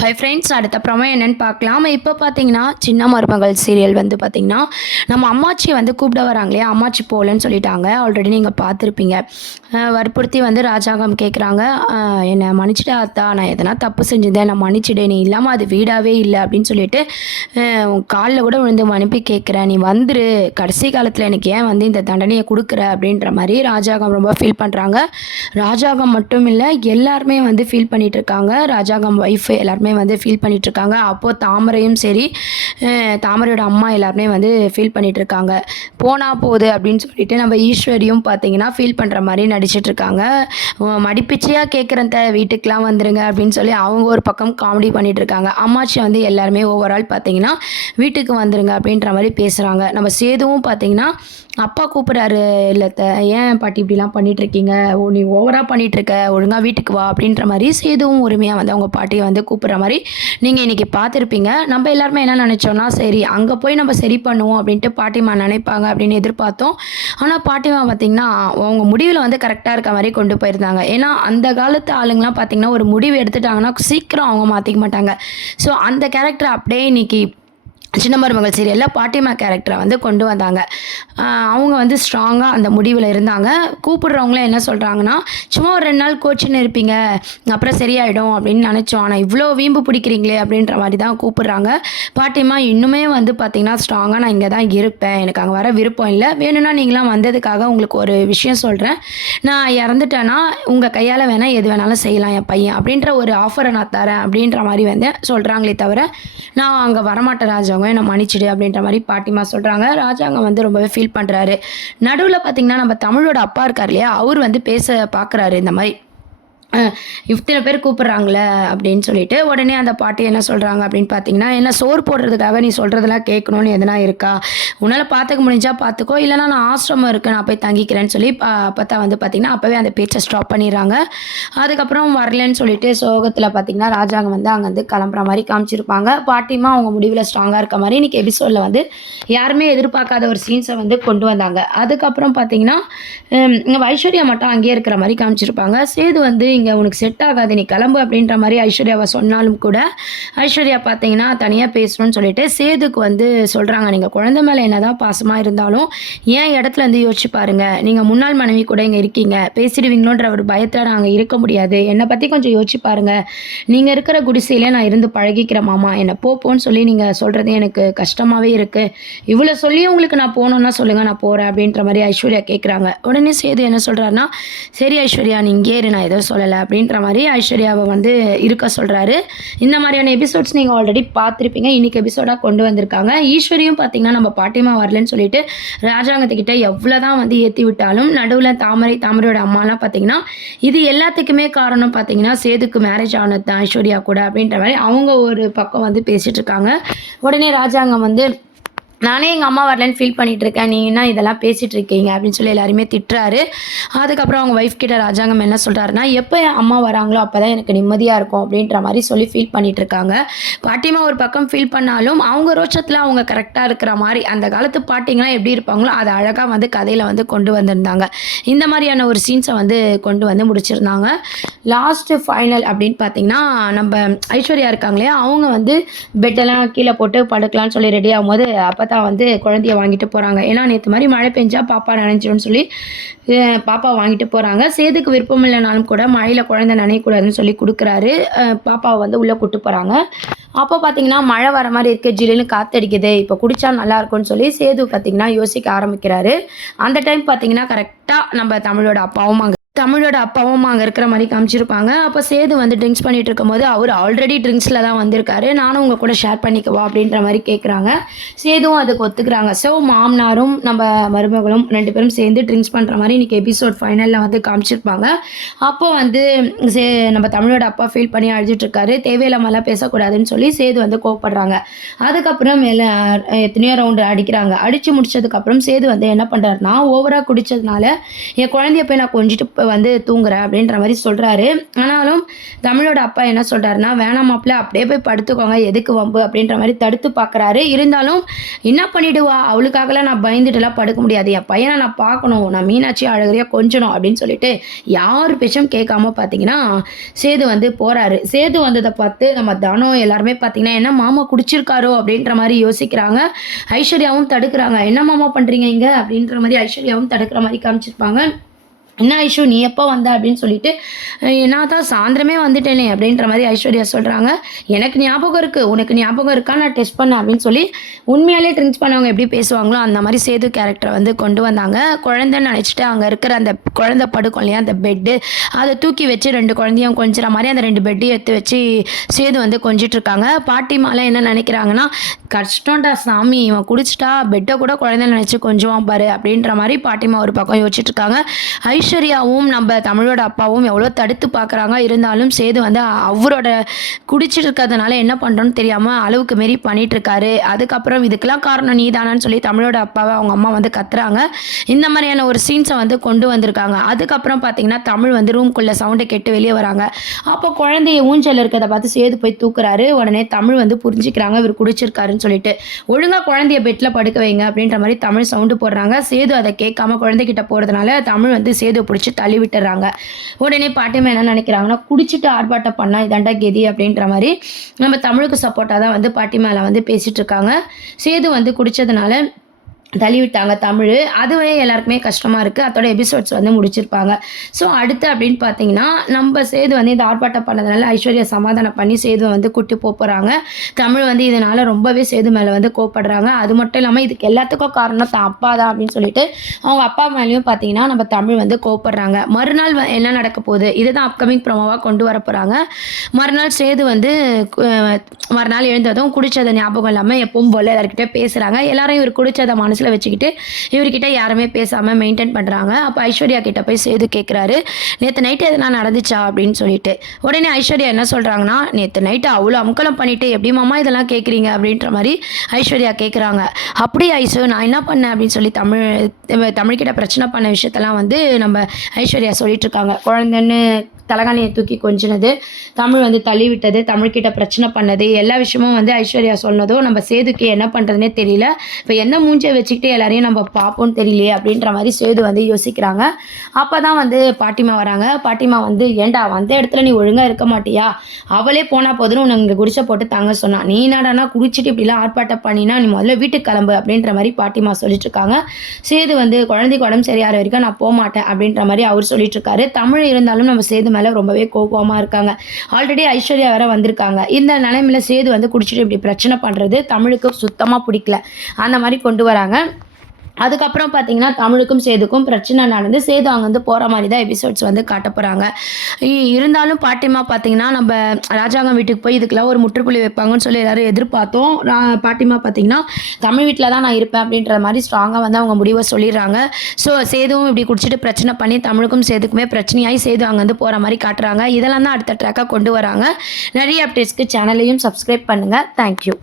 Hi friends, அடுத்த promo என்னென்னு பார்க்கலாம். இப்போ பார்த்தீங்கன்னா சின்ன மருமகள் சீரியல் வந்து பார்த்தீங்கன்னா நம்ம அம்மாச்சி வந்து கூப்பிட வராங்க இல்லையா, அம்மாச்சி போகலன்னு சொல்லிட்டாங்க. ஆல்ரெடி நீங்கள் பார்த்துருப்பீங்க. வற்புறுத்தி வந்து ராஜாங்கம் கேட்குறாங்க, என்னை மன்னிச்சிட்டா அத்தா, நான் எதனா தப்பு செஞ்சுருந்தேன், நான் மன்னிச்சிடு, நீ இல்லாமல் அது வீடாகவே இல்லை அப்படின்னு சொல்லிட்டு காலில் கூட விழுந்து மன்னிப்பு கேட்குறேன், நீ வந்துரு, கடைசி காலத்தில் எனக்கு ஏன் வந்து இந்த தண்டனையை கொடுக்குற அப்படின்ற மாதிரி ராஜாங்கம் ரொம்ப ஃபீல் பண்ணுறாங்க. ராஜாங்கம் மட்டும் இல்லை, எல்லாருமே வந்து ஃபீல் பண்ணிகிட்டு இருக்காங்க. ராஜாங்கம் ஒய்ஃபு எல்லாருமே வந்து ஃபீல் பண்ணிகிட்ருக்காங்க. அப்போது தாமரையும் சரி, தாமரையோட அம்மா எல்லாருமே வந்து ஃபீல் பண்ணிகிட்ருக்காங்க. போனால் போகுது அப்படின்னு சொல்லிட்டு நம்ம ஈஸ்வரியும் பார்த்தீங்கன்னா ஃபீல் பண்ணுற மாதிரி நடிச்சிட்ருக்காங்க. மடிப்பிச்சையாக கேட்குறேன் வீட்டுக்கெலாம் வந்துருங்க அப்படின்னு சொல்லி அவங்க ஒரு பக்கம் காமெடி பண்ணிகிட்ருக்காங்க. அம்மாச்சி வந்து எல்லாருமே ஓவரால் பார்த்தீங்கன்னா வீட்டுக்கு வந்துருங்க அப்படின்ற மாதிரி பேசுகிறாங்க. நம்ம சேதுவும் பார்த்தீங்கன்னா அப்பா கூப்பிட்றாரு, இல்லத்த ஏன் பாட்டி இப்படிலாம் பண்ணிகிட்ருக்கீங்க, நீ ஓவராக பண்ணிகிட்ருக்க, ஒழுங்காக வீட்டுக்கு வா அப்படின்ற மாதிரி சேதுவும் உரிமையாக வந்து அவங்க பாட்டியை வந்து கூப்பிட்ற மாதிரி நீங்கள் இன்றைக்கி பார்த்துருப்பீங்க. நம்ம எல்லாருமே என்ன நினச்சோன்னா, சரி அங்கே போய் நம்ம சரி பண்ணுவோம் அப்படின்ட்டு பாட்டிமா நினைப்பாங்க அப்படின்னு எதிர்பார்த்தோம். ஆனால் பாட்டிமா பார்த்திங்கன்னா அவங்க முடிவில் வந்து கரெக்டாக இருக்க மாதிரி கொண்டு போயிருந்தாங்க. ஏன்னா அந்த காலத்து ஆளுங்களாம் பார்த்திங்கன்னா ஒரு முடிவு எடுத்துட்டாங்கன்னா சீக்கிரம் அவங்க மாற்றிக்க மாட்டாங்க. ஸோ அந்த கேரக்டர் அப்படியே இன்றைக்கி சின்ன மருமகள் சீரியலில் பாட்டிமா கேரக்டரை வந்து கொண்டு வந்தாங்க. அவங்க வந்து ஸ்ட்ராங்காக அந்த முடிவில் இருந்தாங்க. கூப்பிடுறவங்களே என்ன சொல்கிறாங்கன்னா, சும்மா ஒரு 2 நாள் கோச்சின்னு இருப்பீங்க, அப்புறம் சரியாயிடும் அப்படின்னு நினச்சோம், ஆனால் இவ்வளோ வீம்பு பிடிக்கிறீங்களே அப்படின்ற மாதிரி தான் கூப்பிடுறாங்க. பாட்டிமா இன்னுமே வந்து பார்த்திங்கன்னா ஸ்ட்ராங்காக நான் இங்கே தான் இருப்பேன், எனக்கு அங்கே வர விருப்பம் இல்லை, வேணும்னா நீங்களாம் வந்ததுக்காக உங்களுக்கு ஒரு விஷயம் சொல்கிறேன், நான் இறந்துட்டேன்னா உங்கள் கையால் வேணால் எது வேணாலும் செய்யலாம் என் பையன் அப்படின்ற ஒரு ஆஃபரை நான் தரேன் அப்படின்ற மாதிரி வந்து சொல்கிறாங்களே தவிர நான் அங்கே வரமாட்டேன் ராஜாங்க, என்னை மன்னிச்சிடு அப்படின்ற மாதிரி பாட்டிமா சொல்கிறாங்க. ராஜாங்க வந்து ரொம்பவே ஃபீல் பண்ணுறாரு. நடுவில் பார்த்திங்கன்னா நம்ம தமிழோட அப்பா இருக்கார் இல்லையா, அவர் வந்து பேச பார்க்குறாரு இந்த மாதிரி இத்தனை பேர் கூப்பிட்றாங்களே அப்படின்னு சொல்லிட்டு. உடனே அந்த பாட்டி என்ன சொல்கிறாங்க அப்படின்னு பார்த்தீங்கன்னா, என்ன சோறு போடுறதுக்காக நீ சொல்கிறதெல்லாம் கேட்கணும்னு எதனா இருக்கா, உன்னால் பார்த்துக்க முடிஞ்சால் பார்த்துக்கோ, இல்லைனா நான் ஆசிரமம் இருக்குது நான் போய் தங்கிக்கிறேன்னு சொல்லி அப்போ வந்து பார்த்திங்கன்னா அப்போவே அந்த பேச்சை ஸ்டாப் பண்ணிடுறாங்க. அதுக்கப்புறம் வரலன்னு சொல்லிட்டு சோகத்தில் பார்த்திங்கன்னா ராஜாங்க வந்து அங்கே வந்து கிளம்புற மாதிரி காமிச்சிருப்பாங்க. பாட்டிமா அவங்க முடிவில் ஸ்ட்ராங்காக இருக்க மாதிரி இன்றைக்கி எபிசோடில் வந்து யாருமே எதிர்பார்க்காத ஒரு சீன்ஸை வந்து கொண்டு வந்தாங்க. அதுக்கப்புறம் பார்த்திங்கன்னா இங்கே ஐஸ்வர்யா மட்டும் அங்கேயே இருக்கிற மாதிரி காமிச்சிருப்பாங்க. சேது வந்து இங்கே உனக்கு செட் ஆகாது, நீ கிளம்பு அப்படின்ற மாதிரி ஐஸ்வர்யாவை சொன்னாலும் கூட ஐஸ்வர்யா பார்த்தீங்கன்னா தனியாக பேசணும்னு சொல்லிட்டு சேதுக்கு வந்து சொல்கிறாங்க, நீங்கள் குழந்தை மேலே என்ன தான் பாசமாக இருந்தாலும் ஏன் இடத்துல இருந்து யோசிச்சு பாருங்கள், நீங்கள் முன்னாள் மனைவி கூட இங்கே இருக்கீங்க, பேசிடுவீங்களோன்ற ஒரு பயத்தில் நாங்கள் இருக்க முடியாது, என்னை பற்றி கொஞ்சம் யோசிச்சு பாருங்கள், நீங்கள் இருக்கிற குடிசையில் நான் இருந்து பழகிக்கிறேன் மாமா, என்னை போன்னு சொல்லி நீங்கள் சொல்கிறது எனக்கு கஷ்டமாகவே இருக்குது, இவ்வளோ சொல்லி உங்களுக்கு நான் போகணுன்னா சொல்லுங்கள் நான் போகிறேன் அப்படின்ற மாதிரி ஐஸ்வர்யா கேட்குறாங்க. உடனே சேது என்ன சொல்கிறாருன்னா, சரி ஐஸ்வர்யா நீ இங்கே இரு, நான் எதுவும் சொல்லலை அப்படின்ற மாதிரி ஐஸ்வர்யாவை வந்து இருக்க சொல்கிறாரு. இந்த மாதிரியான எபிசோட்ஸ் நீங்கள் ஆல்ரெடி பார்த்துருப்பீங்க. இன்றைக்கி எபிசோடாக கொண்டு வந்திருக்காங்க. ஈஸ்வரியும் பார்த்திங்கன்னா நம்ம பாட்டிமா வரலன்னு சொல்லிட்டு ராஜாங்கத்துக்கிட்ட எவ்வளோ தான் வந்து ஏற்றி விட்டாலும் நடுவில் தாமரையோட அம்மாலாம் பார்த்திங்கன்னா இது எல்லாத்துக்குமே காரணம் பார்த்திங்கன்னா சேதுக்கு மேரேஜ் ஆனது தான் ஐஸ்வர்யா கூட அப்படின்ற மாதிரி அவங்க ஒரு பக்கம் வந்து பேசிகிட்டு இருக்காங்க. உடனே ராஜாங்கம் வந்து நானே எங்கள் அம்மா வரலன்னு ஃபீல் பண்ணிகிட்ருக்கேன், நீங்கன்னா இதெல்லாம் பேசிகிட்டு இருக்கீங்க அப்படின்னு சொல்லி எல்லாருமே திட்டுறாரு. அதுக்கப்புறம் அவங்க ஒய்ஃப் கிட்ட ராஜாங்கம் என்ன சொல்கிறாருன்னா, எப்போ அம்மா வராங்களோ அப்போ தான் எனக்கு நிம்மதியாக இருக்கும் அப்படின்ற மாதிரி சொல்லி ஃபீல் பண்ணிகிட்ருக்காங்க. பாட்டிமா ஒரு பக்கம் ஃபீல் பண்ணாலும் அவங்க ரோட்சத்தில் அவங்க கரெக்டாக இருக்கிற மாதிரி அந்த காலத்து பாட்டிங்களாம் எப்படி இருப்பாங்களோ அதை அழகாக வந்து கதையில் வந்து கொண்டு வந்திருந்தாங்க. இந்த மாதிரியான ஒரு சீன்ஸை வந்து கொண்டு வந்து முடிச்சிருந்தாங்க. லாஸ்ட்டு ஃபைனல் அப்படின்னு பார்த்தீங்கன்னா நம்ம ஐஸ்வர்யா இருக்காங்க இல்லையா, அவங்க வந்து பெட்டெல்லாம் கீழே போட்டு படுக்கலான்னு சொல்லி ரெடி ஆகும்போது அப்போ தான் வந்து குழந்தைய வாங்கிட்டு போகிறாங்க. ஏன்னா நேற்று மாதிரி மழை பெஞ்சா பாப்பா நனைஞ்சிடும்னு சொல்லி பாப்பா வாங்கிட்டு போகிறாங்க. சேதுக்கு விருப்பம் இல்லைனாலும் கூட மழையில் குழந்தை நனையக்கூடாதுன்னு சொல்லி கொடுக்குறாரு. பாப்பாவை வந்து உள்ளே கூட்டு போகிறாங்க. அப்போ பார்த்தீங்கன்னா மழை வர மாதிரி இருக்குது, ஜில்லுன்னு காற்றடிக்குது, இப்போ குடித்தா நல்லாயிருக்கும்னு சொல்லி சேது பார்த்திங்கன்னா யோசிக்க ஆரம்பிக்கிறாரு. அந்த டைம் பார்த்திங்கன்னா கரெக்டாக நம்ம தமிழோட அப்பாவும் அங்கே இருக்கிற மாதிரி காமிச்சிருப்பாங்க. அப்போ சேது வந்து ட்ரிங்க்ஸ் பண்ணிகிட்டு இருக்கும்போது அவர் ஆல்ரெடி ட்ரிங்க்ஸில் தான் வந்திருக்காரு, நானும் உங்கள் கூட ஷேர் பண்ணிக்கவா அப்படின்ற மாதிரி கேட்குறாங்க. சேதுவும் அதுக்கு ஒத்துக்கிறாங்க. ஸோ மாமனாரும் நம்ம மருமகளும் 2 பேரும் சேர்ந்து ட்ரிங்க்ஸ் பண்ணுற மாதிரி இன்றைக்கி எபிசோட் ஃபைனலில் வந்து காமிச்சிருப்பாங்க. அப்போ வந்து நம்ம தமிழோட அப்பா ஃபீல் பண்ணி அழிச்சிட்ருக்காரு, தேவையில்லாமலாம் பேசக்கூடாதுன்னு சொல்லி சேது வந்து கோவப்படுறாங்க. அதுக்கப்புறம் எத்தனையோ ரவுண்டு அடிக்கிறாங்க. அடித்து முடிச்சதுக்கப்புறம் சேது வந்து என்ன பண்ணுறாருனா, ஓவராக குடித்ததுனால என் குழந்தைய போய் நான் கொஞ்சிட்டு வந்து தூங்குறேன் அப்படின்ற மாதிரி சொல்கிறாரு. ஆனாலும் தமிழோட அப்பா என்ன சொல்கிறாருன்னா, வேணாம் மாப்பிள்ள அப்படியே போய் படுத்துக்கோங்க, எதுக்கு வம்பு அப்படின்ற மாதிரி தடுத்து பார்க்குறாரு. இருந்தாலும் என்ன பண்ணிடுவா, அவளுக்காகலாம் நான் பயந்துட்டுலாம் படுக்க முடியாது, என் பையனை நான் பார்க்கணும், நான் மீனாட்சி அழகறியாக கொஞ்சணும் அப்படின்னு சொல்லிட்டு யார் பேச்சும் கேட்காம பார்த்தீங்கன்னா சேது வந்து போகிறாரு. சேது வந்ததை பார்த்து நம்ம தனம் எல்லாருமே பார்த்தீங்கன்னா என்ன மாமா குடிச்சிருக்காரோ அப்படின்ற மாதிரி யோசிக்கிறாங்க. ஐஸ்வர்யாவும் தடுக்கிறாங்க. என்ன மாமா பண்ணுறீங்க இங்கே அப்படின்ற மாதிரி ஐஸ்வர்யாவும் தடுக்கிற மாதிரி காமிச்சிருப்பாங்க. என்ன ஐஷு நீ எப்போ வந்த அப்படின்னு சொல்லிட்டு, நான் தான் சாயந்தரமே வந்துட்டேனே அப்படின்ற மாதிரி ஐஸ்வர்யா சொல்கிறாங்க. எனக்கு ஞாபகம் இருக்குது, உனக்கு ஞாபகம் இருக்கா, நான் டெஸ்ட் பண்ணேன் அப்படின்னு சொல்லி உண்மையாலே ட்ரிங்க்ஸ் பண்ணவங்க எப்படி பேசுவாங்களோ அந்த மாதிரி சேது கேரக்டரை வந்து கொண்டு வந்தாங்க. குழந்தைன்னு நினச்சிட்டு அங்கே இருக்கிற அந்த குழந்தை படுக்கும் இல்லையா அந்த பெட்டு, அதை தூக்கி வச்சு 2 குழந்தையும் கொஞ்சிற மாதிரி அந்த 2 பெட்டையும் எடுத்து வச்சு சேது வந்து கொஞ்சிட்ருக்காங்க. பாட்டிமாலாம் என்ன நினைக்கிறாங்கன்னா, கஷ்டம்டா சாமி, இவன் குடிச்சிட்டா பெட்டை கூட குழந்தை நினச்சி கொஞ்சுவான் பாரு அப்படின்ற மாதிரி பாட்டிமா ஒரு பக்கம் யோசிச்சுட்டு இருக்காங்க. ஐஸ்வர்யாவும் நம்ம தமிழோட அப்பாவும் எவ்வளோ தடுத்து பார்க்குறாங்க. இருந்தாலும் சேது வந்து அவரோட குடிச்சிட்டு இருக்கிறதுனால என்ன பண்ணுறோன்னு தெரியாமல் அளவுக்கு மீறி பண்ணிகிட்ருக்காரு. அதுக்கப்புறம் இதுக்கெல்லாம் காரணம் நீ தானான்னு சொல்லி தமிழோட அப்பாவை அவங்க அம்மா வந்து கத்துறாங்க. இந்த மாதிரியான ஒரு சீன்ஸை வந்து கொண்டு வந்திருக்காங்க. அதுக்கப்புறம் பார்த்தீங்கன்னா தமிழ் வந்து ரூம்குள்ளே சவுண்டை கேட்டு வெளியே வராங்க. அப்போ குழந்தைய ஊஞ்சல் இருக்கிறத பார்த்து சேது போய் தூக்குறாரு. உடனே தமிழ் வந்து புரிஞ்சுக்கிறாங்க இவர் குடிச்சிருக்காருன்னு சொல்லிட்டு, ஒழுங்காக குழந்தைய பெட்டில் படுக்க வைங்க அப்படின்ற மாதிரி தமிழ் சவுண்டு போடுறாங்க. சேது அதை கேட்காம குழந்தைகிட்ட போகிறதுனால தமிழ் வந்து சேது பிடிச்சி தள்ளி விட்டுறாங்க. உடனே பாட்டிமா என்ன நினைக்கிறாங்கன்னா, குடிச்சிட்டு ஆர்ப்பாட்டம் பண்ணா இதாண்டா கெதி அப்படின்ற மாதிரி நம்ம தமிழுக்கு சப்போர்ட்டாக தான் வந்து பாட்டிமால வந்து பேசிட்டு இருக்காங்க. சேது வந்து குடிச்சதுனால தள்ளிவிட்டாங்க தமிழ். அதுவே எல்லாருக்குமே கஷ்டமாக இருக்குது. அதோட எபிசோட்ஸ் வந்து முடிச்சிருப்பாங்க. ஸோ அடுத்து அப்படின்னு பார்த்தீங்கன்னா நம்ம சேது வந்து இந்த ஆர்ப்பாட்டம் பண்ணதுனால ஐஸ்வர்யா சமாதானம் பண்ணி சேதுவை வந்து கூட்டி போகிறாங்க. தமிழ் வந்து இதனால் ரொம்பவே சேது மேலே வந்து கோப்படுறாங்க. அது மட்டும் இல்லாமல் இதுக்கு எல்லாத்துக்கும் காரணம் தான் அப்பா தான் அப்படின்னு சொல்லிட்டு அவங்க அப்பா மேலேயும் பார்த்தீங்கன்னா நம்ம தமிழ் வந்து கோப்படுறாங்க. மறுநாள் என்ன நடக்க போகுது, இதுதான் அப்கமிங் ப்ரோமோவாக கொண்டு வர போகிறாங்க. மறுநாள் சேது வந்து மறுநாள் எழுந்ததும் குடித்ததை ஞாபகம் இல்லாமல் எப்பவும் போல் எல்லாருக்கிட்டே பேசுகிறாங்க. எல்லாரும் இவர் குடித்ததை மனசில் வச்சுக்கிட்டு இவர்கிட்ட யாருமே பேசாமல் மெயின்டைன் பண்ணுறாங்க. அப்போ ஐஸ்வர்யா கிட்ட போய் சேது கேட்குறாரு, நேற்று நைட்டு எதனா நடந்துச்சா அப்படின்னு சொல்லிட்டு. உடனே ஐஸ்வர்யா என்ன சொல்கிறாங்கன்னா, நேற்று நைட்டு அவ்வளோ அமுக்கலம் பண்ணிவிட்டு எப்படி மாமா இதெல்லாம் கேட்குறீங்க அப்படின்ற மாதிரி ஐஸ்வர்யா கேட்குறாங்க. அப்படி ஐசு நான் என்ன பண்ணேன் அப்படின்னு சொல்லி தமிழ்கிட்ட பிரச்சனை பண்ண விஷயத்தெல்லாம் வந்து நம்ம ஐஸ்வர்யா சொல்லிட்டுருக்காங்க. குழந்தைன்னு தலகாணியை தூக்கி கொஞ்சினது, தமிழ் வந்து தள்ளி விட்டது, தமிழ்கிட்ட பிரச்சனை பண்ணது, எல்லா விஷயமும் வந்து ஐஸ்வர்யா சொன்னதும் நம்ம சேதுக்கு என்ன பண்ணுறதுனே தெரியல. இப்போ என்ன மூஞ்சை வச்சுக்கிட்டு எல்லாரையும் நம்ம பார்ப்போம்னு தெரியலையே அப்படின்ற மாதிரி சேது வந்து யோசிக்கிறாங்க. அப்போ தான் வந்து பாட்டிமா வராங்க. பாட்டிமா வந்து ஏண்டா வந்த இடத்துல நீ ஒழுங்காக இருக்க மாட்டியா, அவளே போனால் போதுன்னு உனக்கு இங்கே குடிச்சை போட்டு தாங்க சொன்னான், நீ என்னடானா குடிச்சிட்டு இப்படிலாம் ஆர்ப்பாட்டம் பண்ணினா நீ முதல்ல வீட்டுக்கு கிளம்பு அப்படின்ற மாதிரி பாட்டிமா சொல்லிட்டு இருக்காங்க. சேது வந்து குழந்தைக்கு உடம்பு சரியாகிற வரைக்கும் நான் போக மாட்டேன் அப்படின்ற மாதிரி அவர் சொல்லிட்டு இருக்காரு. தமிழ் இருந்தாலும் நம்ம சேது மேலே ரொம்பவே கோபமாக இருக்காங்க. ஆல்ரெடி ஐஸ்வர்யா வேற வந்திருக்காங்க. இந்த நிலைமையில சேது வந்து குடிச்சிட்டு இப்படி பிரச்சனை பண்ணுறது தமிழுக்கு சுத்தமாக பிடிக்கல. அந்த மாதிரி கொண்டு வராங்க. அதுக்கப்புறம் பார்த்தீங்கன்னா தமிழுக்கும் சேதுக்கும் பிரச்சனை நடந்து சேது அங்கேருந்து போகிற மாதிரி தான் எபிசோட்ஸ் வந்து காட்ட போகிறாங்க. இருந்தாலும் பாட்டிமா பார்த்தீங்கன்னா நம்ம ராஜாங்கம் வீட்டுக்கு போய் இதுக்கெல்லாம் ஒரு முற்றுப்புள்ளி வைப்பாங்கன்னு சொல்லி எல்லோரும் எதிர்பார்த்தோம். பாட்டிமா பார்த்தீங்கன்னா தமிழ் வீட்டில் தான் நான் இருப்பேன் அப்படின்ற மாதிரி ஸ்ட்ராங்காக வந்து அவங்க முடிவை சொல்லிடுறாங்க. ஸோ சேதுவும் இப்படி குடிச்சிட்டு பிரச்சனை பண்ணி தமிழுக்கும் சேதுக்குமே பிரச்சனையாகி சேது அங்கேருந்து போகிற மாதிரி காட்டுறாங்க. இதெல்லாம் தான் அடுத்த ட்ராக்காக கொண்டு வராங்க. நிறைய அப்டேட்ஸ்க்கு சேனலையும் சப்ஸ்கிரைப் பண்ணுங்கள். தேங்க்யூ.